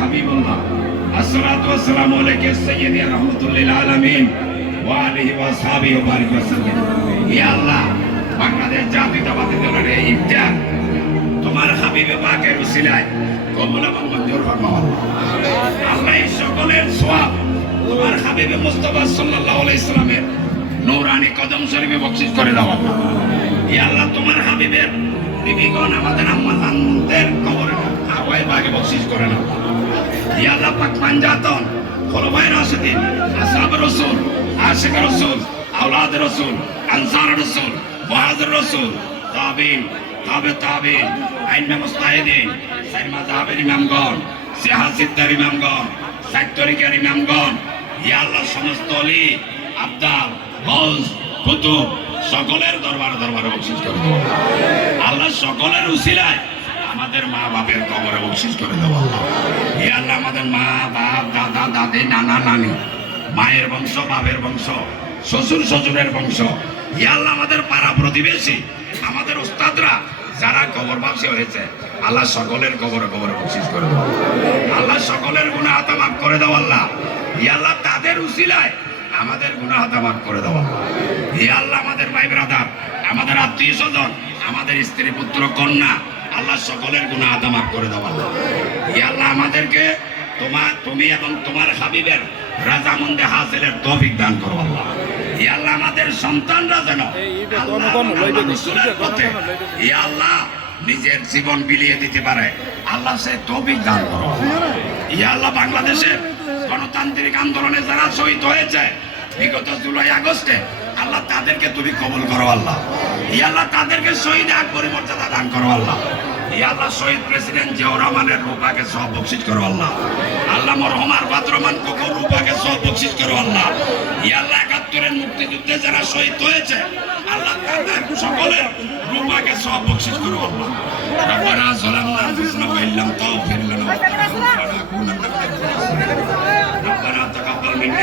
হাবিবুল্লাহ আসসালাতু ওয়াসসালামু আলাইকা সাইয়্যিদি রাহমাতুল লিল আলামিন ওয়া আলিহি ওয়া সাহবিহি ওয়া বারিক ওয়াসাল্লাম। ইয়া আল্লাহ, বাংলাদেশ জাতীয়তাবাদী দলের এই ইফতার তোমার হাবিবে পাকের উসিলায় কবুল এবং মঞ্জুর ফরমাও। আল্লাহ এই সকলের সওয়াব তোমার হাবিবে মুস্তাফা সাল্লাল্লাহু আলাইহি সাল্লামের নূরানি কদম শরীফে বখশিশ করে দাও। ইয়া আল্লাহ, তোমার হাবিবের বিবিগণ আমাদের আম্মাদের কবরে আওয়ায় ভাগে বখশিশ করে নাও। ইয়া আল্লাহ, পাক পাঞ্জাতন খোলাফায়ে রাশিদিন, আসহাবে রাসূল, আশিকে রাসূল, আওলাদে রাসূল, আনসারে রাসূল, মুহাজির রাসূল, তাবিঈন, তাবিঈন, আইম্মে মুজতাহিদিন, চার মাযহাবের ইমামগণ, সিয়াসিদ্দার ইমামগণ, সাত তরিকার ইমামগণ, ইয়া আল্লাহ, সমস্ত ওলি, আবদাল, গৌস, কুতুব সকলের দরবারে বখশিশ করে দাও। আল্লাহ, সকলের উসিলায় আমাদের মা বাপের কবরে বখশিশ করে দাও। আল্লাহ, ইয়া আল্লাহ, আমাদের মা বাপ, দাদা দাদি, নানা নানি, মায়ের বংশ, বাপের বংশ, শ্বশুর শ্বশুরের বংশ, ইয়া আল্লাহ, আমাদের পাড়া প্রতিবেশী, আমাদের উস্তাদরা যারা কবরবাসী হয়েছে, আল্লাহ সকলের কবরে বখশিশ করে দাও। আল্লাহ, সকলের গুনাহ আতা মাফ করে দাও। আল্লাহ, ইয়া আল্লাহ, তাদের উসিলায় আমাদের গুনাহ আতা মাফ করে দাও। আল্লাহ, ইয়া আল্লাহ, আমাদের ভাই ব্রাদার, আমাদের আত্মীয় স্বজন, আমাদের স্ত্রী পুত্র কন্যা, আল্লাহ সকলের গুনাহ আতা মাফ করে দাও। আল্লাহ, ইয়া আল্লাহ, আমাদেরকে তুমি এবং তোমার হাবিবের রাজামন্দে হাসিলের তৌফিক দান করো। আল্লাহ, ইয়া আল্লাহ, আমাদের সন্তানরা যেন রাসূলের পথে ইয়া আল্লাহ নিজের জীবন বিলিয়ে দিতে পারে, আল্লাহ সেই তৌফিক দান করো। ইয়া আল্লাহ, বাংলাদেশের গণতান্ত্রিক আন্দোলনে যারা শহীদ হয়েছে বিগত জুলাই আগস্টে, আল্লাহ তাদেরকে তুমি কবুল করো। আল্লাহ, ইয়া আল্লাহ, তাদেরকে শহীদ আকবরী মর্যাদা দান করো। আল্লাহ, ইয়া আল্লাহ, শহীদ প্রেসিডেন্ট জিয়াউর রহমানের রূপাকে সব বখশিশ করো। আল্লাহ, আল্লাহ, মরহুম আরফাত রহমান কোকোর রূপাকে সব বখশিশ করো। আল্লাহ, ইয়া আল্লাহ, ৭১-এর মুক্তিযুদ্ধে যারা শহীদ হয়েছে, আল্লাহ তাদের সকলের রূপাকে সব বখশিশ করো। আল্লাহ, রব্বানা যালামনা আনফুসানা ওয়া ইল্লাম তাগফির লানা ওয়া তারহামনা লানাকুনান্না মিনাল খাসিরিন। রব্বানা তাকাব্বাল মিন্না